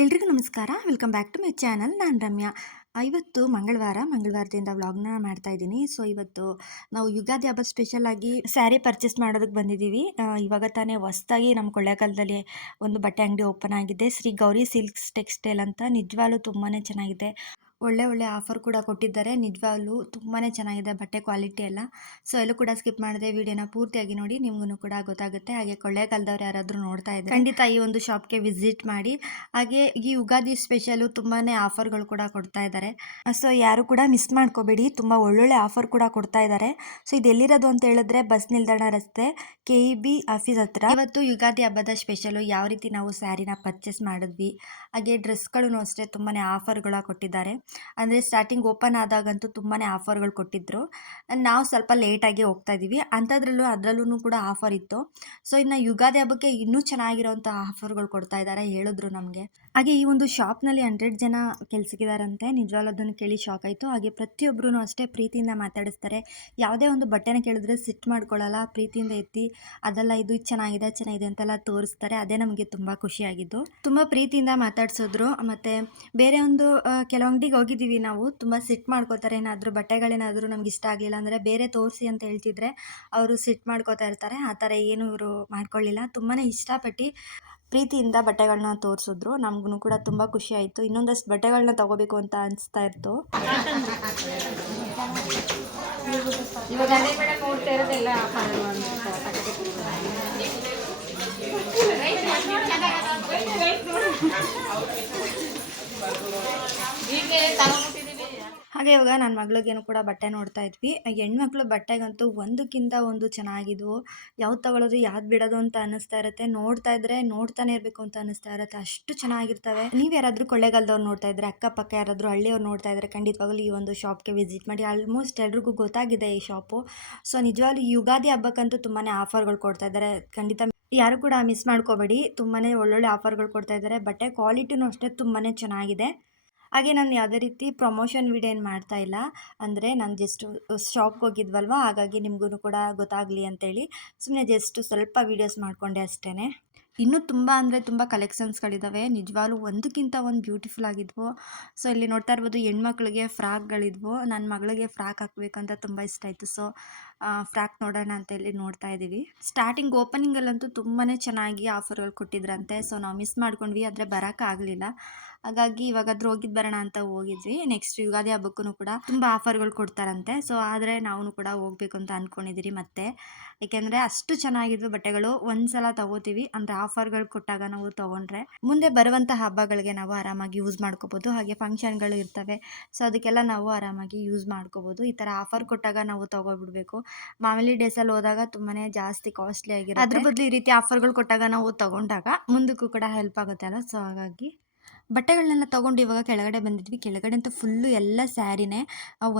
ಎಲ್ರಿಗೂ ನಮಸ್ಕಾರ. Welcome back to my channel. ನಾನು ರಮ್ಯಾ. ಇವತ್ತು ಮಂಗಳವಾರದಿಂದ ವ್ಲಾಗ್ನ ಮಾಡ್ತಾ ಇದ್ದೀನಿ. ಸೊ ಇವತ್ತು ನಾವು ಯುಗಾದಿ ಹಬ್ಬದ ಸ್ಪೆಷಲ್ ಆಗಿ ಸ್ಯಾರಿ ಪರ್ಚೇಸ್ ಮಾಡೋದಕ್ಕೆ ಬಂದಿದ್ದೀವಿ. ಇವಾಗ ತಾನೇ ಹೊಸ್ದಾಗಿ ನಮ್ಮ ಕೊಳ್ಳೇಗಾಲದಲ್ಲಿ ಒಂದು ಬಟ್ಟೆ ಅಂಗಡಿ ಓಪನ್ ಆಗಿದೆ, ಶ್ರೀ ಗೌರಿ ಸಿಲ್ಕ್ಸ್ ಟೆಕ್ಸ್ಟೈಲ್ ಅಂತ. ನಿಜವಾಗ್ಲೂ ತುಂಬಾ ಚೆನ್ನಾಗಿದೆ. ಒಳ್ಳೆ ಆಫರ್ ಕೂಡ ಕೊಟ್ಟಿದ್ದಾರೆ. ನಿಜವಾಗ್ಲೂ ತುಂಬಾ ಚೆನ್ನಾಗಿದೆ ಬಟ್ಟೆ ಕ್ವಾಲಿಟಿ ಎಲ್ಲ. ಸೊ ಎಲ್ಲೂ ಕೂಡ ಸ್ಕಿಪ್ ಮಾಡದೆ ವಿಡಿಯೋನ ಪೂರ್ತಿಯಾಗಿ ನೋಡಿ, ನಿಮಗೂ ಕೂಡ ಗೊತ್ತಾಗುತ್ತೆ. ಹಾಗೆ ಕೊಳ್ಳೇಗಾಲದವ್ರು ಯಾರಾದರೂ ನೋಡ್ತಾ ಇದ್ದಾರೆ ಖಂಡಿತ ಈ ಒಂದು ಶಾಪ್ಗೆ ವಿಸಿಟ್ ಮಾಡಿ. ಹಾಗೆ ಈ ಯುಗಾದಿ ಸ್ಪೆಷಲು ತುಂಬಾ ಆಫರ್ಗಳು ಕೂಡ ಕೊಡ್ತಾ ಇದ್ದಾರೆ. ಸೊ ಯಾರು ಕೂಡ ಮಿಸ್ ಮಾಡ್ಕೋಬೇಡಿ, ತುಂಬ ಒಳ್ಳೊಳ್ಳೆ ಆಫರ್ ಕೂಡ ಕೊಡ್ತಾ ಇದ್ದಾರೆ. ಸೊ ಇದು ಎಲ್ಲಿರೋದು ಅಂತ ಹೇಳಿದ್ರೆ ಬಸ್ ನಿಲ್ದಾಣ ರಸ್ತೆ, KEB ಆಫೀಸ್ ಹತ್ರ. ಇವತ್ತು ಯುಗಾದಿ ಹಬ್ಬದ ಸ್ಪೆಷಲು ಯಾವ ರೀತಿ ನಾವು ಸ್ಯಾರಿನ ಪರ್ಚೇಸ್ ಮಾಡಿದ್ವಿ, ಹಾಗೆ ಡ್ರೆಸ್ಗಳು ಅಷ್ಟೇ ತುಂಬಾ ಆಫರ್ಗಳ ಕೊಟ್ಟಿದ್ದಾರೆ. ಅಂದರೆ ಸ್ಟಾರ್ಟಿಂಗ್ ಓಪನ್ ಆದಾಗಂತೂ ತುಂಬಾ ಆಫರ್ಗಳು ಕೊಟ್ಟಿದ್ದರು. ನಾವು ಸ್ವಲ್ಪ ಲೇಟಾಗಿ ಹೋಗ್ತಾ ಇದ್ದೀವಿ, ಅದರಲ್ಲೂ ಕೂಡ ಆಫರ್ ಇತ್ತು. ಸೊ ಇನ್ನು ಯುಗಾದಿ ಹಬ್ಬಕ್ಕೆ ಇನ್ನೂ ಚೆನ್ನಾಗಿರೋಂಥ ಆಫರ್ಗಳು ಕೊಡ್ತಾ ಇದ್ದಾರೆ ಹೇಳಿದ್ರು ನಮಗೆ. ಹಾಗೆ ಈ ಒಂದು ಶಾಪ್ನಲ್ಲಿ 100 ಜನ ಕೆಲಸಕ್ಕಿದಾರಂತೆ. ನಿಜವಾಗ್ಲೂ ಅದನ್ನು ಕೇಳಿ ಶಾಕ್ ಆಯಿತು. ಹಾಗೆ ಪ್ರತಿಯೊಬ್ಬರೂ ಅಷ್ಟೇ ಪ್ರೀತಿಯಿಂದ ಮಾತಾಡಿಸ್ತಾರೆ. ಯಾವುದೇ ಒಂದು ಬಟ್ಟೆನ ಕೇಳಿದ್ರೆ ಸಿಟ್ಟು ಮಾಡ್ಕೊಳ್ಳಲ್ಲ, ಪ್ರೀತಿಯಿಂದ ಎತ್ತಿ ಅದೆಲ್ಲ ಇದು ಚೆನ್ನಾಗಿದೆ ಅಂತೆಲ್ಲ ತೋರಿಸ್ತಾರೆ. ಅದೇ ನಮಗೆ ತುಂಬ ಖುಷಿಯಾಗಿದ್ದು. ತುಂಬ ಪ್ರೀತಿಯಿಂದ ಮಾತಾಡ್ಸಿದ್ರು. ಮತ್ತು ಬೇರೆ ಒಂದು ಕೆಲವು ಅಂಗಡಿಗೆ ಹೋಗಿದ್ದೀವಿ ನಾವು, ತುಂಬ ಸಿಟ್ಟು ಮಾಡ್ಕೋತಾರೆ. ಏನಾದರೂ ಬಟ್ಟೆಗಳೇನಾದರೂ ನಮ್ಗೆ ಇಷ್ಟ ಆಗಲಿಲ್ಲ ಅಂದರೆ ಬೇರೆ ತೋರಿಸಿ ಅಂತ ಹೇಳ್ತಿದ್ರೆ ಅವರು ಸಿಟ್ಟು ಮಾಡ್ಕೋತಾ ಇರ್ತಾರೆ. ಆ ಥರ ಏನು ಇವರು ಮಾಡ್ಕೊಳ್ಳಿಲ್ಲ. ತುಂಬಾ ಇಷ್ಟಪಟ್ಟು ಪ್ರೀತಿಯಿಂದ ಬಟ್ಟೆಗಳನ್ನ ತೋರಿಸಿದ್ರು. ನಮಗೂ ಕೂಡ ತುಂಬ ಖುಷಿ ಆಯಿತು. ಇನ್ನೊಂದಷ್ಟು ಬಟ್ಟೆಗಳನ್ನ ತಗೋಬೇಕು ಅಂತ ಅನಿಸ್ತಾ ಇತ್ತು. ಇವಾಗ ಅದೇ ಮೇಡಮ್ ನೋಡ್ತಾ ಇರೋದೆಲ್ಲ ಹಾಗೆ ಇವಾಗ ನನ್ನ ಮಗಳಿಗೇನು ಕೂಡ ಬಟ್ಟೆ ನೋಡ್ತಾ ಇದ್ವಿ. ಹೆಣ್ಮಕ್ಳು ಬಟ್ಟೆಗಂತೂ ಒಂದಕ್ಕಿಂತ ಒಂದು ಚೆನ್ನಾಗಿದ್ವು. ಯಾವ್ದು ತಗೊಳ್ಳೋದು ಯಾವ್ದು ಬಿಡೋದು ಅಂತ ಅನ್ನಿಸ್ತಾ ಇರುತ್ತೆ. ನೋಡ್ತಾ ಇದ್ರೆ ನೋಡ್ತಾನೆ ಇರಬೇಕು ಅಂತ ಅನ್ನಿಸ್ತಾ ಇರುತ್ತೆ, ಅಷ್ಟು ಚೆನ್ನಾಗಿರ್ತವೆ. ನೀವು ಯಾರಾದರೂ ಕೊಳ್ಳೇಗಾಲದವ್ರು ನೋಡ್ತಾ ಇದ್ರೆ, ಅಕ್ಕಪಕ್ಕ ಯಾರಾದರೂ ಹಳ್ಳಿಯವ್ರು ನೋಡ್ತಾ ಇದ್ರೆ ಖಂಡಿತವಾಗ್ಲೂ ಈ ಒಂದು ಶಾಪ್ಗೆ ವಿಸಿಟ್ ಮಾಡಿ. ಆಲ್ಮೋಸ್ಟ್ ಎಲ್ರಿಗೂ ಗೊತ್ತಾಗಿದೆ ಈ ಶಾಪು. ಸೊ ನಿಜವಾಗ್ಲೂ ಯುಗಾದಿ ಹಬ್ಬಕ್ಕಂತೂ ತುಂಬಾ ಆಫರ್ಗಳು ಕೊಡ್ತಾ ಇದ್ದಾರೆ. ಖಂಡಿತ ಯಾರು ಕೂಡ ಮಿಸ್ ಮಾಡ್ಕೋಬೇಡಿ. ತುಂಬಾ ಒಳ್ಳೊಳ್ಳೆ ಆಫರ್ಗಳು ಕೊಡ್ತಾ ಇದ್ದಾರೆ. ಬಟ್ಟೆ ಕ್ವಾಲಿಟಿನೂ ಅಷ್ಟೇ ತುಂಬಾ ಚೆನ್ನಾಗಿದೆ. ಹಾಗೆ ನಾನು ಯಾವುದೇ ರೀತಿ ಪ್ರಮೋಷನ್ ವಿಡಿಯೋ ಏನು ಮಾಡ್ತಾ ಇಲ್ಲ. ಅಂದರೆ ನಾನು ಜಸ್ಟ್ ಶಾಪ್ಗೆ ಹೋಗಿದ್ವಲ್ವ, ಹಾಗಾಗಿ ನಿಮಗೂ ಕೂಡ ಗೊತ್ತಾಗಲಿ ಅಂತೇಳಿ ಸುಮ್ಮನೆ ಜಸ್ಟ್ ಸ್ವಲ್ಪ ವೀಡಿಯೋಸ್ ಮಾಡಿಕೊಂಡೆ ಅಷ್ಟೇ. ಇನ್ನೂ ತುಂಬ ಅಂದರೆ ತುಂಬ ಕಲೆಕ್ಷನ್ಸ್ಗಳಿದ್ದಾವೆ. ನಿಜವಾಗ್ಲೂ ಒಂದಕ್ಕಿಂತ ಒಂದು ಬ್ಯೂಟಿಫುಲ್ ಆಗಿದ್ವು. ಸೊ ಇಲ್ಲಿ ನೋಡ್ತಾ ಇರ್ಬೋದು ಹೆಣ್ಮಕ್ಳಿಗೆ ಫ್ರಾಕ್ಗಳಿದ್ವು. ನನ್ನ ಮಗಳಿಗೆ ಫ್ರಾಕ್ ಹಾಕಬೇಕಂತ ತುಂಬ ಇಷ್ಟ ಆಯಿತು. ಸೊ ಫ್ರಾಕ್ ನೋಡೋಣ ಅಂತ ಹೇಳಿ ನೋಡ್ತಾ ಇದ್ದೀವಿ. ಸ್ಟಾರ್ಟಿಂಗ್ ಓಪನಿಂಗಲ್ಲಂತೂ ತುಂಬಾ ಚೆನ್ನಾಗಿ ಆಫರ್ಗಳು ಕೊಟ್ಟಿದ್ರಂತೆ. ಸೊ ನಾವು ಮಿಸ್ ಮಾಡ್ಕೊಂಡ್ವಿ, ಆದರೆ ಬರೋಕ್ಕಾಗಲಿಲ್ಲ. ಹಾಗಾಗಿ ಇವಾಗಾದ್ರೂ ಹೋಗಿದ್ದು ಬರೋಣ ಅಂತ ಹೋಗಿದ್ವಿ. ನೆಕ್ಸ್ಟ್ ಯುಗಾದಿ ಹಬ್ಬಕ್ಕೂ ಕೂಡ ತುಂಬ ಆಫರ್ಗಳು ಕೊಡ್ತಾರಂತೆ. ಸೊ ಆದರೆ ನಾವು ಕೂಡ ಹೋಗ್ಬೇಕು ಅಂತ ಅಂದ್ಕೊಂಡಿದ್ದೀರಿ ಮತ್ತೆ. ಏಕೆಂದರೆ ಅಷ್ಟು ಚೆನ್ನಾಗಿದ್ವು ಬಟ್ಟೆಗಳು. ಒಂದ್ಸಲ ತಗೋತೀವಿ ಅಂದರೆ ಆಫರ್ಗಳು ಕೊಟ್ಟಾಗ ನಾವು ತೊಗೊಂಡ್ರೆ ಮುಂದೆ ಬರುವಂಥ ಹಬ್ಬಗಳಿಗೆ ನಾವು ಆರಾಮಾಗಿ ಯೂಸ್ ಮಾಡ್ಕೋಬೋದು. ಹಾಗೆ ಫಂಕ್ಷನ್ಗಳು ಇರ್ತವೆ, ಸೊ ಅದಕ್ಕೆಲ್ಲ ನಾವು ಆರಾಮಾಗಿ ಯೂಸ್ ಮಾಡ್ಕೋಬೋದು. ಈ ಥರ ಆಫರ್ ಕೊಟ್ಟಾಗ ನಾವು ತೊಗೊಬಿಡ್ಬೇಕು. ಮಾಮೂಲಿ ಡೇಸಲ್ಲಿ ಹೋದಾಗ ತುಂಬಾ ಜಾಸ್ತಿ ಕಾಸ್ಟ್ಲಿ ಆಗಿರುತ್ತೆ. ಅದ್ರ ಬದಲು ಈ ರೀತಿ ಆಫರ್ಗಳು ಕೊಟ್ಟಾಗ ನಾವು ತೊಗೊಂಡಾಗ ಮುಂದಕ್ಕೂ ಕೂಡ ಹೆಲ್ಪ್ ಆಗುತ್ತೆ ಅಲ್ಲ. ಸೊ ಹಾಗಾಗಿ ಬಟ್ಟೆಗಳನ್ನೆಲ್ಲ ತೊಗೊಂಡು ಇವಾಗ ಕೆಳಗಡೆ ಬಂದಿದ್ವಿ. ಕೆಳಗಡೆ ಅಂತೂ ಫುಲ್ಲು ಎಲ್ಲ ಸ್ಯಾರಿನೇ,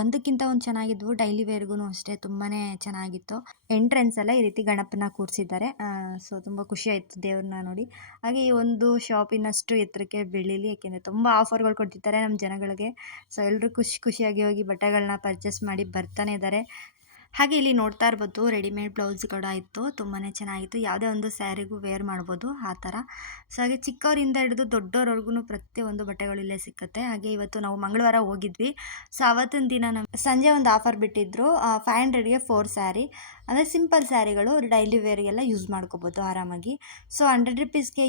ಒಂದಕ್ಕಿಂತ ಒಂದು ಚೆನ್ನಾಗಿದ್ವು. ಡೈಲಿ ವೇರ್ಗೂ ಅಷ್ಟೇ ತುಂಬಾ ಚೆನ್ನಾಗಿತ್ತು. ಎಂಟ್ರೆನ್ಸಲ್ಲ ಈ ರೀತಿ ಗಣಪನ ಕೂರಿಸಿದ್ದಾರೆ. ಸೊ ತುಂಬ ಖುಷಿ ಆಯಿತು ದೇವ್ರನ್ನ ನೋಡಿ. ಹಾಗೆ ಈ ಒಂದು ಶಾಪಿನಷ್ಟು ಎತ್ತರಕ್ಕೆ ಬೆಳೀಲಿ, ಏಕೆಂದರೆ ತುಂಬ ಆಫರ್ಗಳು ಕೊಡ್ತಿದ್ದಾರೆ ನಮ್ಮ ಜನಗಳಿಗೆ. ಸೊ ಎಲ್ಲರೂ ಖುಷಿಯಾಗಿ ಹೋಗಿ ಬಟ್ಟೆಗಳನ್ನ ಪರ್ಚೇಸ್ ಮಾಡಿ ಬರ್ತಾನೆ ಇದ್ದಾರೆ. ಹಾಗೆ ಇಲ್ಲಿ ನೋಡ್ತಾ ಇರ್ಬೋದು ರೆಡಿಮೇಡ್ ಬ್ಲೌಸ್ ಕೂಡ ಇತ್ತು. ತುಂಬಾ ಚೆನ್ನಾಗಿತ್ತು. ಯಾವುದೇ ಒಂದು ಸ್ಯಾರಿಗೂ ವೇರ್ ಮಾಡ್ಬೋದು ಆ ಥರ. ಸೊ ಹಾಗೆ ಚಿಕ್ಕವರಿಂದ ಹಿಡಿದು ದೊಡ್ಡವರವರೆಗೂ ಪ್ರತಿಯೊಂದು ಬಟ್ಟೆಗಳು ಇಲ್ಲೇ ಸಿಕ್ಕುತ್ತೆ. ಹಾಗೆ ಇವತ್ತು ನಾವು ಮಂಗಳವಾರ ಹೋಗಿದ್ವಿ. ಸೊ ಅವತ್ತಿನ ದಿನ ಸಂಜೆ ಒಂದು ಆಫರ್ ಬಿಟ್ಟಿದ್ರು. 500ಗೆ 4 ಸ್ಯಾರಿ, ಅಂದರೆ ಸಿಂಪಲ್ ಸ್ಯಾರಿಗಳು ಡೈಲಿ ವೇರ್ಗೆಲ್ಲ ಯೂಸ್ ಮಾಡ್ಕೋಬೋದು ಆರಾಮಾಗಿ. ಸೊ 100 ರುಪೀಸ್ಗೆ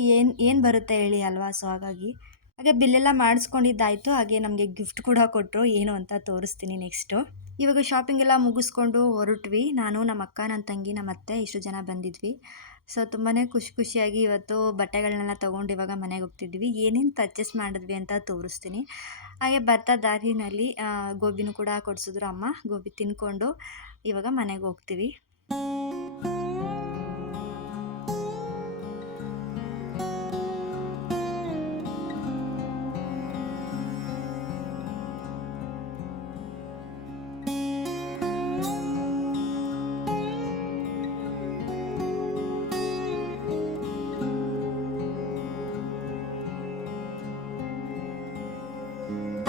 ಏನು ಬರುತ್ತೆ ಹೇಳಿ ಅಲ್ವಾ. ಸೊ ಹಾಗೆ ಬಿಲ್ಲೆಲ್ಲ ಮಾಡಿಸ್ಕೊಂಡಿದ್ದಾಯಿತು. ಹಾಗೆ ನಮಗೆ ಗಿಫ್ಟ್ ಕೂಡ ಕೊಟ್ಟರು. ಏನು ಅಂತ ತೋರಿಸ್ತೀನಿ ನೆಕ್ಸ್ಟು. ಇವಾಗ ಶಾಪಿಂಗ್ ಎಲ್ಲ ಮುಗಿಸ್ಕೊಂಡು ಹೊರಟ್ವಿ. ನಾನು, ನಮ್ಮ ಅಕ್ಕ, ನನ್ನ ತಂಗಿ, ನಮ್ಮ ಅತ್ತೆ ಇಷ್ಟು ಜನ ಬಂದಿದ್ವಿ. ಸೊ ತುಂಬಾ ಖುಷಿಯಾಗಿ ಇವತ್ತು ಬಟ್ಟೆಗಳನ್ನೆಲ್ಲ ತೊಗೊಂಡು ಇವಾಗ ಮನೆಗೆ ಹೋಗ್ತಿದ್ವಿ. ಏನೇನು ಪರ್ಚೇಸ್ ಮಾಡಿದ್ವಿ ಅಂತ ತೋರಿಸ್ತೀನಿ. ಹಾಗೆ ಬರ್ತಾ ದಾರಿನಲ್ಲಿ ಗೋಬಿನೂ ಕೂಡ ಕೊಡಿಸಿದ್ರು ಅಮ್ಮ. ಗೋಬಿ ತಿನ್ಕೊಂಡು ಇವಾಗ ಮನೆಗೆ ಹೋಗ್ತೀವಿ.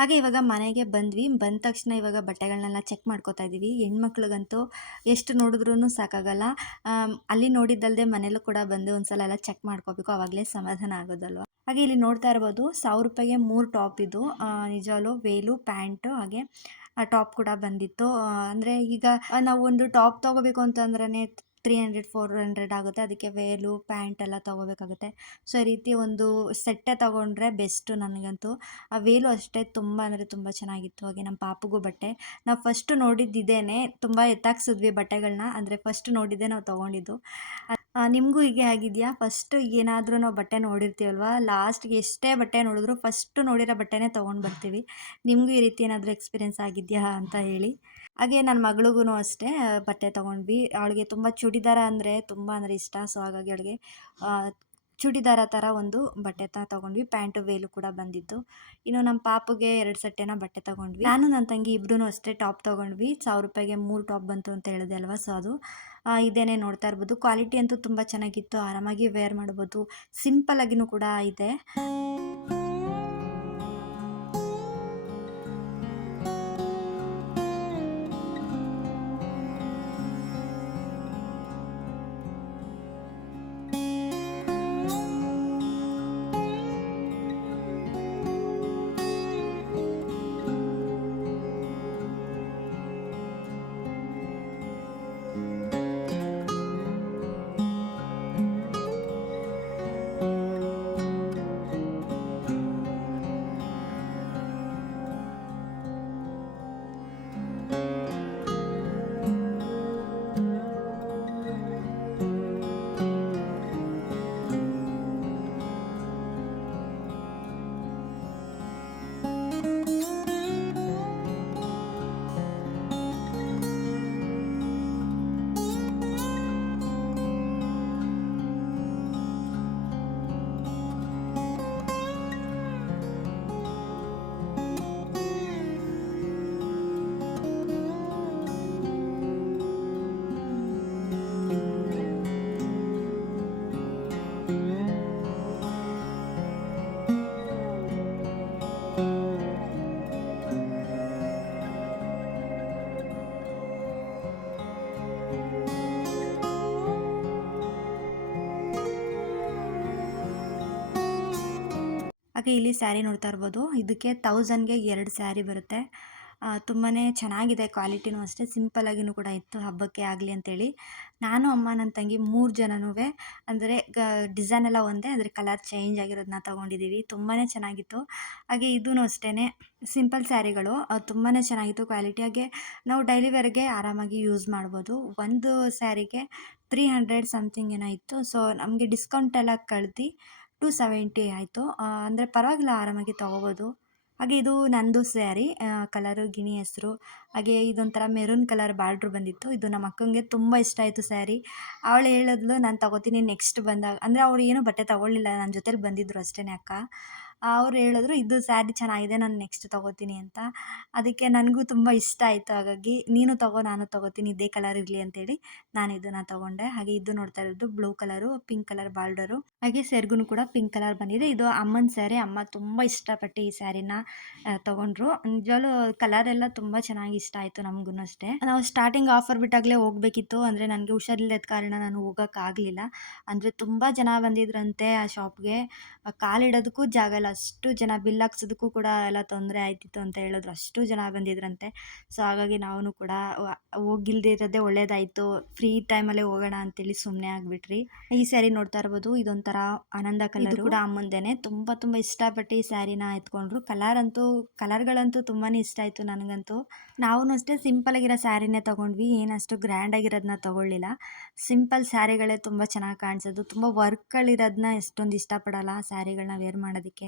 ಹಾಗೆ ಇವಾಗ ಮನೆಗೆ ಬಂದ್ವಿ. ಬಂದ ತಕ್ಷಣ ಇವಾಗ ಬಟ್ಟೆಗಳನ್ನೆಲ್ಲ ಚೆಕ್ ಮಾಡ್ಕೋತಾ ಇದ್ದೀವಿ. ಹೆಣ್ಮಕ್ಳಿಗಂತೂ ಎಷ್ಟು ನೋಡಿದ್ರೂ ಸಾಕಾಗಲ್ಲ. ಅಲ್ಲಿ ನೋಡಿದ್ದಲ್ಲದೆ ಮನೇಲೂ ಕೂಡ ಬಂದು ಒಂದ್ಸಲ ಎಲ್ಲ ಚೆಕ್ ಮಾಡ್ಕೋಬೇಕು, ಆವಾಗಲೇ ಸಮಾಧಾನ ಆಗೋದಲ್ವ. ಹಾಗೆ ಇಲ್ಲಿ ನೋಡ್ತಾ ಇರ್ಬೋದು 1,000 ರೂಪಾಯಿಗೆ 3 ಟಾಪ್ ಇದು. ನಿಜವಾಗ್ಲೂ ವೇಲು, ಪ್ಯಾಂಟು ಹಾಗೆ ಟಾಪ್ ಕೂಡ ಬಂದಿತ್ತು. ಅಂದರೆ ಈಗ ನಾವು ಒಂದು ಟಾಪ್ ತೊಗೋಬೇಕು ಅಂತಂದ್ರೇ 300, 400 ಆಗುತ್ತೆ. ಅದಕ್ಕೆ ವೇಲು, ಪ್ಯಾಂಟ್ ಎಲ್ಲ ತೊಗೋಬೇಕಾಗುತ್ತೆ. ಸೊ ಈ ರೀತಿ ಒಂದು ಸೆಟ್ಟೇ ತೊಗೊಂಡ್ರೆ ಬೆಸ್ಟು ನನಗಂತೂ. ಆ ವೇಲು ಅಷ್ಟೇ ತುಂಬ ಅಂದರೆ ತುಂಬ ಚೆನ್ನಾಗಿತ್ತು. ಹಾಗೆ ನಮ್ಮ ಪಾಪುಗೂ ಬಟ್ಟೆ ನಾವು ಫಸ್ಟ್ ನೋಡಿದ್ದು ಇದೇನೆ. ತುಂಬ ಎತ್ತಾಕ್ಸಿದ್ವಿ ಬಟ್ಟೆಗಳನ್ನ, ಅಂದರೆ ಫಸ್ಟ್ ನೋಡಿದ್ದೇ ನಾವು ತೊಗೊಂಡಿದ್ದು. ನಿಮಗೂ ಹೀಗೆ ಆಗಿದೆಯಾ? ಫಸ್ಟ್ ಏನಾದರೂ ನಾವು ಬಟ್ಟೆ ನೋಡಿರ್ತೀವಲ್ವ, ಲಾಸ್ಟ್‌ಗೆ ಎಷ್ಟೇ ಬಟ್ಟೆ ನೋಡಿದ್ರು ಫಸ್ಟ್ ನೋಡಿರೋ ಬಟ್ಟೆನೇ ತೊಗೊಂಡು ಬರ್ತೀವಿ. ನಿಮಗೂ ಈ ರೀತಿ ಏನಾದರೂ ಎಕ್ಸ್ಪೀರಿಯೆನ್ಸ್ ಆಗಿದೆಯಾ ಅಂತ ಹೇಳಿ. ಹಾಗೆ ನನ್ನ ಮಗಳಿಗೂ ಅಷ್ಟೇ ಬಟ್ಟೆ ತೊಗೊಂಡ್ವಿ. ಅವಳಿಗೆ ತುಂಬ ಚೂಡಿದಾರ ಅಂದರೆ ತುಂಬ ಅಂದರೆ ಇಷ್ಟ. ಸೊ ಹಾಗಾಗಿ ಅವಳಿಗೆ ಚೂಡಿದಾರ ಥರ ಒಂದು ಬಟ್ಟೆ ತೊಗೊಂಡ್ವಿ. ಪ್ಯಾಂಟು ವೇಲು ಕೂಡ ಬಂದಿತ್ತು. ಇನ್ನು ನಮ್ಮ ಪಾಪುಗೆ 2 ಸೆಟ್ಟೇನೋ ಬಟ್ಟೆ ತೊಗೊಂಡ್ವಿ. ನಾನು ನನ್ನ ತಂಗಿ ಇಬ್ಬರೂ ಅಷ್ಟೇ ಟಾಪ್ ತೊಗೊಂಡ್ವಿ. 1,000 ರೂಪಾಯಿಗೆ 3 ಟಾಪ್ ಬಂತು ಅಂತ ಹೇಳಿದೆ ಅಲ್ವಾ, ಸೊ ಅದು ಇದೇನೇ ನೋಡ್ತಾ ಇರ್ಬೋದು. ಕ್ವಾಲಿಟಿ ಅಂತೂ ತುಂಬ ಚೆನ್ನಾಗಿತ್ತು. ಆರಾಮಾಗಿ ವೇರ್ ಮಾಡ್ಬೋದು. ಸಿಂಪಲ್ ಆಗಿನೂ ಕೂಡ ಇದೆ. ಹಾಗೆ ಇಲ್ಲಿ ಸ್ಯಾರಿ ನೋಡ್ತಾ ಇರ್ಬೋದು. ಇದಕ್ಕೆ 1000ಗೆ 2 ಸ್ಯಾರಿ ಬರುತ್ತೆ. ತುಂಬಾ ಚೆನ್ನಾಗಿದೆ. ಕ್ವಾಲಿಟಿನೂ ಅಷ್ಟೇ ಸಿಂಪಲ್ಲಾಗಿನೂ ಕೂಡ ಇತ್ತು, ಹಬ್ಬಕ್ಕೆ ಆಗಲಿ ಅಂತೇಳಿ. ನಾನು, ಅಮ್ಮ, ನನ್ನ ತಂಗಿ 3 ಜನನೂ ಅಂದರೆ ಡಿಸೈನ್ ಎಲ್ಲ ಒಂದೇ, ಆದರೆ ಕಲರ್ ಚೇಂಜ್ ಆಗಿರೋದನ್ನ ತೊಗೊಂಡಿದ್ದೀವಿ. ತುಂಬಾ ಚೆನ್ನಾಗಿತ್ತು. ಹಾಗೆ ಇದೂ ಅಷ್ಟೇ ಸಿಂಪಲ್ ಸ್ಯಾರಿಗಳು ತುಂಬಾ ಚೆನ್ನಾಗಿತ್ತು ಕ್ವಾಲಿಟಿ. ಹಾಗೆ ನಾವು ಡೈಲಿ ವೇರ್ಗೆ ಆರಾಮಾಗಿ ಯೂಸ್ ಮಾಡ್ಬೋದು. ಒಂದು ಸ್ಯಾರಿಗೆ 300 ಸಮಥಿಂಗ್ ಏನೋ ಇತ್ತು. ಸೊ ನಮಗೆ ಡಿಸ್ಕೌಂಟ್ ಎಲ್ಲ ಕಳೆದು 270 ಆಯಿತು. ಅಂದರೆ ಪರವಾಗಿಲ್ಲ, ಆರಾಮಾಗಿ ತೊಗೋಬೋದು. ಹಾಗೆ ಇದು ನಂದು ಸ್ಯಾರಿ. ಕಲರು ಗಿಣಿ ಹೆಸ್ರು. ಹಾಗೆ ಇದೊಂಥರ ಮೆರೂನ್ ಕಲರ್ ಬಾರ್ಡ್ರ್ ಬಂದಿತ್ತು. ಇದು ನಮ್ಮ ಅಕ್ಕಂಗೆ ತುಂಬ ಇಷ್ಟ ಆಯಿತು ಸ್ಯಾರಿ. ಅವಳು ಹೇಳಿದ್ಲು, ನಾನು ತೊಗೋತೀನಿ ನೆಕ್ಸ್ಟ್ ಬಂದಾಗ. ಅಂದರೆ ಅವ್ರು ಏನೂ ಬಟ್ಟೆ ತೊಗೊಳ್ಳಿಲ್ಲ, ನನ್ನ ಜೊತೇಲಿ ಬಂದಿದ್ದರು ಅಷ್ಟೇ ಅಕ್ಕ. ಅವ್ರು ಹೇಳಿದ್ರು, ಇದು ಸ್ಯಾರಿ ಚೆನ್ನಾಗಿದೆ, ನಾನು ನೆಕ್ಸ್ಟ್ ತೊಗೋತೀನಿ ಅಂತ. ಅದಕ್ಕೆ ನನಗೂ ತುಂಬ ಇಷ್ಟ ಆಯಿತು. ಹಾಗಾಗಿ ನೀನು ತೊಗೋ, ನಾನು ತೊಗೋತೀನಿ, ಇದೇ ಕಲರ್ ಇರಲಿ ಅಂತೇಳಿ ನಾನು ಇದನ್ನು ತೊಗೊಂಡೆ. ಹಾಗೆ ಇದು ನೋಡ್ತಾ ಇರೋದು blue colour, pink colour border. ಹಾಗೆ ಸೆರ್ಗೂ ಕೂಡ ಪಿಂಕ್ ಕಲರ್ ಬಂದಿದೆ. ಇದು ಅಮ್ಮನ ಸ್ಯಾರಿ. ಅಮ್ಮ ತುಂಬ ಇಷ್ಟಪಟ್ಟು ಈ ಸ್ಯಾರಿನ ತೊಗೊಂಡ್ರು. ನಿಜವಾಗ್ಲೂ ಕಲರೆಲ್ಲ ತುಂಬ ಚೆನ್ನಾಗಿ ಇಷ್ಟ ಆಯಿತು ನಮಗೂ ಅಷ್ಟೇ. ನಾವು ಸ್ಟಾರ್ಟಿಂಗ್ ಆಫರ್ ಬಿಟ್ಟಾಗಲೇ ಹೋಗಬೇಕಿತ್ತು. ಅಂದರೆ ನನಗೆ ಹುಷಾರಿಲ್ಲದ ಕಾರಣ ನಾನು ಹೋಗೋಕ್ಕಾಗಲಿಲ್ಲ. ಅಂದರೆ ತುಂಬ ಜನ ಬಂದಿದ್ರಂತೆ ಆ ಶಾಪ್ಗೆ. ಕಾಲಿಡೋದಕ್ಕೂ ಜಾಗ ಇಲ್ಲ, ಅಷ್ಟು ಜನ. ಬಿಲ್ ಹಾಕ್ಸೋದಕ್ಕೂ ಕೂಡ ಎಲ್ಲ ತೊಂದರೆ ಆಯ್ತಿತ್ತು ಅಂತ ಹೇಳಿದ್ರು, ಅಷ್ಟು ಜನ ಬಂದಿದ್ರಂತೆ. ಸೊ ಹಾಗಾಗಿ ನಾವು ಕೂಡ ಹೋಗಿಲ್ದೇ ಇರೋದೇ ಒಳ್ಳೇದಾಯಿತು. ಫ್ರೀ ಟೈಮಲ್ಲೇ ಹೋಗೋಣ ಅಂತೇಳಿ ಸುಮ್ಮನೆ ಆಗಿಬಿಟ್ರಿ. ಈ ಸ್ಯಾರಿ ನೋಡ್ತಾ ಇರ್ಬೋದು, ಇದೊಂಥರ ಆನಂದ ಕಲರ್ ಕೂಡ ಅಮ್ಮಂದೇನೆ. ತುಂಬ ತುಂಬ ಇಷ್ಟಪಟ್ಟು ಈ ಸ್ಯಾರಿನ ಎತ್ಕೊಂಡ್ರು. ಕಲರ್ಗಳಂತೂ ತುಂಬಾ ಇಷ್ಟ ಆಯಿತು ನನಗಂತೂ. ನಾವು ಅಷ್ಟೇ ಸಿಂಪಲಾಗಿರೋ ಸ್ಯಾರಿನೇ ತೊಗೊಂಡ್ವಿ. ಏನಷ್ಟು ಗ್ರ್ಯಾಂಡಾಗಿರೋದನ್ನ ತೊಗೊಳ್ಳಿಲ್ಲ. ಸಿಂಪಲ್ ಸ್ಯಾರಿಗಳೇ ತುಂಬ ಚೆನ್ನಾಗಿ ಕಾಣಿಸೋದು. ತುಂಬ ವರ್ಕ್ಗಳಿರೋದನ್ನ ಎಷ್ಟೊಂದು ಇಷ್ಟಪಡಲ್ಲ ಸ್ಯಾರಿಗಳನ್ನ ವೇರ್ ಮಾಡೋದಕ್ಕೆ.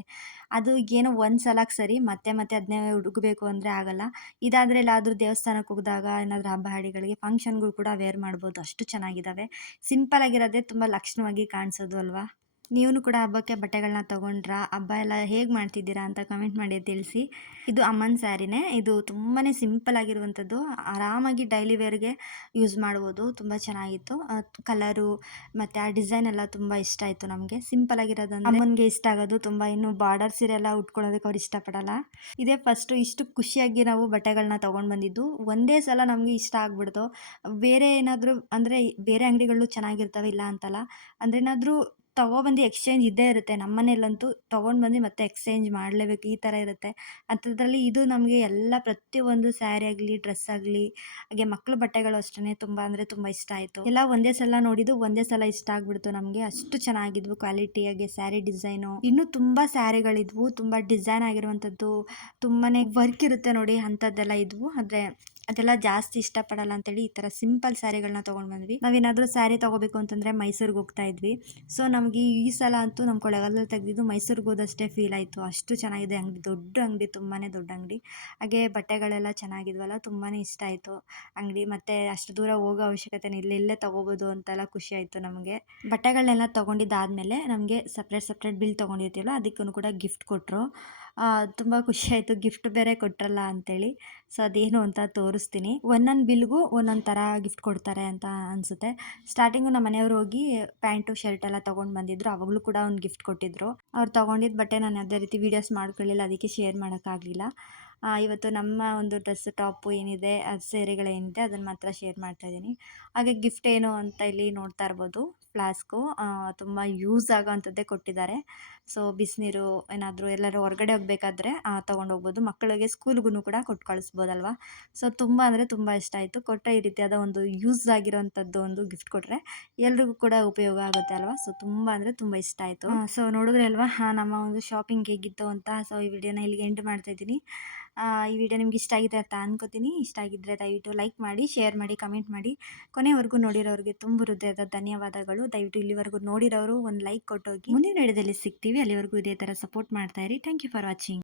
ಅದು ಏನೋ ಒಂದು ಸಲಕ್ಕೆ ಸರಿ, ಮತ್ತೆ ಮತ್ತೆ ಅದನ್ನೇ ಹುಡುಗಬೇಕು ಅಂದರೆ ಆಗಲ್ಲ. ಇದಾದರೆ ಎಲ್ಲಾದರೂ ದೇವಸ್ಥಾನಕ್ಕೆ ಹೋಗಿದಾಗ, ಏನಾದರೂ ಹಬ್ಬ ಹರಿಗಳಿಗೆ, ಫಂಕ್ಷನ್ಗಳು ಕೂಡ ವೇರ್ ಮಾಡ್ಬೋದು. ಅಷ್ಟು ಚೆನ್ನಾಗಿದ್ದಾವೆ. ಸಿಂಪಲಾಗಿರೋದೇ ತುಂಬ ಲಕ್ಷಣವಾಗಿ ಕಾಣಿಸೋದು ಅಲ್ವಾ. ನೀವು ಕೂಡ ಹಬ್ಬಕ್ಕೆ ಬಟ್ಟೆಗಳನ್ನ ತೊಗೊಂಡ್ರಾ? ಹಬ್ಬ ಎಲ್ಲ ಹೇಗೆ ಮಾಡ್ತಿದ್ದೀರಾ ಅಂತ ಕಮೆಂಟ್ ಮಾಡಿ ತಿಳಿಸಿ. ಇದು ಅಮ್ಮನ ಸ್ಯಾರಿನೇ. ಇದು ತುಂಬಾ ಸಿಂಪಲ್ ಆಗಿರುವಂಥದ್ದು. ಆರಾಮಾಗಿ ಡೈಲಿ ವೇರ್ಗೆ ಯೂಸ್ ಮಾಡ್ಬೋದು. ತುಂಬ ಚೆನ್ನಾಗಿತ್ತು. ಕಲರು ಮತ್ತು ಆ ಡಿಸೈನ್ ಎಲ್ಲ ತುಂಬ ಇಷ್ಟ ಆಯಿತು ನಮಗೆ. ಸಿಂಪಲ್ ಆಗಿರೋದಂದ್ರೆ ಅಮ್ಮನಿಗೆ ಇಷ್ಟ ಆಗೋದು ತುಂಬ. ಇನ್ನು ಬಾರ್ಡರ್ ಸೀರೆ ಎಲ್ಲ ಉಟ್ಕೊಳ್ಳೋದಕ್ಕೆ ಅವ್ರು ಇಷ್ಟಪಡಲ್ಲ. ಇದೇ ಫಸ್ಟು ಇಷ್ಟು ಖುಷಿಯಾಗಿ ನಾವು ಬಟ್ಟೆಗಳನ್ನ ತೊಗೊಂಡು ಬಂದಿದ್ದು. ಒಂದೇ ಸಲ ನಮಗೆ ಇಷ್ಟ ಆಗ್ಬಿಡ್ತು. ಬೇರೆ ಏನಾದರೂ ಅಂದರೆ ಬೇರೆ ಅಂಗಡಿಗಳು ಚೆನ್ನಾಗಿರ್ತವೆ, ಇಲ್ಲ ಅಂತಲ್ಲ. ಅಂದರೆ ಏನಾದರೂ ತಗೊಬಂದು ಎಕ್ಸ್ಚೇಂಜ್ ಇದ್ದೇ ಇರುತ್ತೆ. ನಮ್ಮ ಮನೇಲಂತೂ ತಗೊಂಡು ಬಂದು ಮತ್ತೆ ಎಕ್ಸ್ಚೇಂಜ್ ಮಾಡಲೇಬೇಕು ಈ ಥರ ಇರುತ್ತೆ. ಅಂಥದ್ರಲ್ಲಿ ಇದು ನಮಗೆ ಎಲ್ಲ ಪ್ರತಿಯೊಂದು ಸ್ಯಾರಿ ಆಗಲಿ, ಡ್ರೆಸ್ ಆಗಲಿ, ಹಾಗೆ ಮಕ್ಳ ಬಟ್ಟೆಗಳು ಅಷ್ಟೇ ತುಂಬ ಅಂದರೆ ತುಂಬ ಇಷ್ಟ ಆಯಿತು. ಎಲ್ಲ ಒಂದೇ ಸಲ ನೋಡಿದ್ದು ಒಂದೇ ಸಲ ಇಷ್ಟ ಆಗ್ಬಿಡ್ತು ನಮಗೆ. ಅಷ್ಟು ಚೆನ್ನಾಗಿದ್ವು ಕ್ವಾಲಿಟಿ, ಹಾಗೆ ಸ್ಯಾರಿ ಡಿಸೈನು. ಇನ್ನೂ ತುಂಬ ಸ್ಯಾರಿಗಳಿದ್ವು, ತುಂಬ ಡಿಸೈನ್ ಆಗಿರುವಂಥದ್ದು, ತುಂಬಾ ವರ್ಕ್ ಇರುತ್ತೆ ನೋಡಿ ಅಂಥದ್ದೆಲ್ಲ ಇದ್ವು. ಆದರೆ ಅದೆಲ್ಲ ಜಾಸ್ತಿ ಇಷ್ಟಪಡಲ್ಲ ಅಂತೇಳಿ ಈ ಥರ ಸಿಂಪಲ್ ಸ್ಯಾರಿಗಳನ್ನ ತೊಗೊಂಡು ಬಂದ್ವಿ. ನಾವೇನಾದರೂ ಸ್ಯಾರಿ ತೊಗೋಬೇಕು ಅಂತಂದರೆ ಮೈಸೂರಿಗೆ ಹೋಗ್ತಾ ಇದ್ವಿ. ಸೊ ನಮಗೆ ಈ ಸಲ ಅಂತೂ ನಮ್ಮ ಕೊಳ್ಳೇಗಾಲದಲ್ಲಿ ತೆಗೆದಿದ್ದು ಮೈಸೂರಿಗೆ ಹೋದಷ್ಟೇ ಫೀಲ್ ಆಯಿತು. ಅಷ್ಟು ಚೆನ್ನಾಗಿದೆ ಅಂಗಡಿ, ದೊಡ್ಡ ಅಂಗಡಿ, ತುಂಬಾ ದೊಡ್ಡ ಅಂಗಡಿ. ಹಾಗೆ ಬಟ್ಟೆಗಳೆಲ್ಲ ಚೆನ್ನಾಗಿದ್ವಲ್ಲ, ತುಂಬಾ ಇಷ್ಟ ಆಯಿತು ಅಂಗಡಿ. ಮತ್ತು ಅಷ್ಟು ದೂರ ಹೋಗೋ ಅವಶ್ಯಕತೆನೇ ಇಲ್ಲ, ಇಲ್ಲೇ ತೊಗೋಬೋದು ಅಂತೆಲ್ಲ ಖುಷಿ ಆಯಿತು ನಮಗೆ. ಬಟ್ಟೆಗಳನ್ನೆಲ್ಲ ತೊಗೊಂಡಿದ್ದಾದಮೇಲೆ ನಮಗೆ ಸಪ್ರೇಟ್ ಬಿಲ್ ತೊಗೊಂಡಿರ್ತೀವಲ್ಲ, ಅದಕ್ಕೂ ಕೂಡ ಗಿಫ್ಟ್ ಕೊಟ್ಟರು. ತುಂಬ ಖುಷಿ ಆಯಿತು, ಗಿಫ್ಟ್ ಬೇರೆ ಕೊಟ್ರಲ್ಲ ಅಂತೇಳಿ. ಸೊ ಅದೇನು ಅಂತ ತೋರಿಸ್ತೀನಿ. ಒಂದೊಂದು ಬಿಲ್ಗೂ ಒಂದೊಂದು ಥರ ಗಿಫ್ಟ್ ಕೊಡ್ತಾರೆ ಅಂತ ಅನಿಸುತ್ತೆ. ಸ್ಟಾರ್ಟಿಂಗು ನಮ್ಮ ಮನೆಯವ್ರು ಹೋಗಿ ಪ್ಯಾಂಟು ಶರ್ಟ್ ಎಲ್ಲ ತೊಗೊಂಡು ಬಂದಿದ್ರು, ಅವಾಗಲೂ ಕೂಡ ಒಂದು ಗಿಫ್ಟ್ ಕೊಟ್ಟಿದ್ರು. ಅವ್ರು ತೊಗೊಂಡಿದ್ದ ಬಟ್ಟೆ ನಾನು ಯಾವುದೇ ರೀತಿ ವೀಡಿಯೋಸ್ ಮಾಡ್ಕೊಳ್ಳಿಲ್ಲ, ಅದಕ್ಕೆ ಶೇರ್ ಮಾಡೋಕ್ಕಾಗಲಿಲ್ಲ. ಇವತ್ತು ನಮ್ಮ ಒಂದು ಡ್ರೆಸ್ ಟಾಪು ಏನಿದೆ, ಅದು ಸೀರೆಗಳೇನಿದೆ ಅದನ್ನು ಮಾತ್ರ ಶೇರ್ ಮಾಡ್ತಾಯಿದ್ದೀನಿ. ಹಾಗೆ ಗಿಫ್ಟ್ ಏನು ಅಂತ ಇಲ್ಲಿ ನೋಡ್ತಾ ಇರ್ಬೋದು, ಫ್ಲಾಸ್ಕು ತುಂಬ ಯೂಸ್ ಆಗೋವಂಥದ್ದೇ ಕೊಟ್ಟಿದ್ದಾರೆ. ಸೊ ಬಿಸಿನೀರು ಏನಾದರೂ ಎಲ್ಲರೂ ಹೊರಗಡೆ ಹೋಗಬೇಕಾದ್ರೆ ತೊಗೊಂಡೋಗ್ಬೋದು. ಮಕ್ಕಳಿಗೆ ಸ್ಕೂಲ್ಗೂ ಕೂಡ ಕೊಟ್ಟು ಕಳಿಸ್ಬೋದಲ್ವಾ. ಸೊ ತುಂಬ ಅಂದರೆ ತುಂಬ ಇಷ್ಟ ಆಯಿತು. ಕೊಟ್ಟರೆ ಈ ರೀತಿಯಾದ ಒಂದು ಯೂಸ್ ಆಗಿರೋವಂಥದ್ದು ಒಂದು ಗಿಫ್ಟ್ ಕೊಟ್ಟರೆ ಎಲ್ರಿಗೂ ಕೂಡ ಉಪಯೋಗ ಆಗುತ್ತೆ ಅಲ್ವಾ. ಸೊ ತುಂಬ ಅಂದರೆ ತುಂಬ ಇಷ್ಟ ಆಯಿತು. ಸೊ ನೋಡಿದ್ರೆ ಅಲ್ವಾ ನಮ್ಮ ಒಂದು ಶಾಪಿಂಗ್ ಹೇಗಿತ್ತು ಅಂತ. ಸೊ ಈ ವಿಡಿಯೋನ ಇಲ್ಲಿಗೆ ಎಂಡ್ ಮಾಡ್ತಾಯಿದ್ದೀನಿ. ಈ ವಿಡಿಯೋ ನಿಮ್ಗೆ ಇಷ್ಟ ಆಗಿದೆ ಅಂತ ಅನ್ಕೋತೀನಿ. ಇಷ್ಟ ಆಗಿದ್ದರೆ ದಯವಿಟ್ಟು ಲೈಕ್ ಮಾಡಿ, ಶೇರ್ ಮಾಡಿ, ಕಮೆಂಟ್ ಮಾಡಿ. ಕೊನೆವರೆಗೂ ನೋಡಿರೋರಿಗೆ ತುಂಬ ಹೃದಯದ ಧನ್ಯವಾದಗಳು. ದಯವಿಟ್ಟು ಇಲ್ಲಿವರೆಗೂ ನೋಡಿರೋರು ಒಂದು ಲೈಕ್ ಕೊಟ್ಟೋಗಿ. ಮುಂದಿನ ವಿಡಿಯೋದಲ್ಲಿ ಸಿಗ್ತೀವಿ. ಅಲ್ಲಿವರೆಗೂ ಇದೇ ಥರ ಸಪೋರ್ಟ್ ಮಾಡ್ತಾ ಇರಿ. Thank you for watching.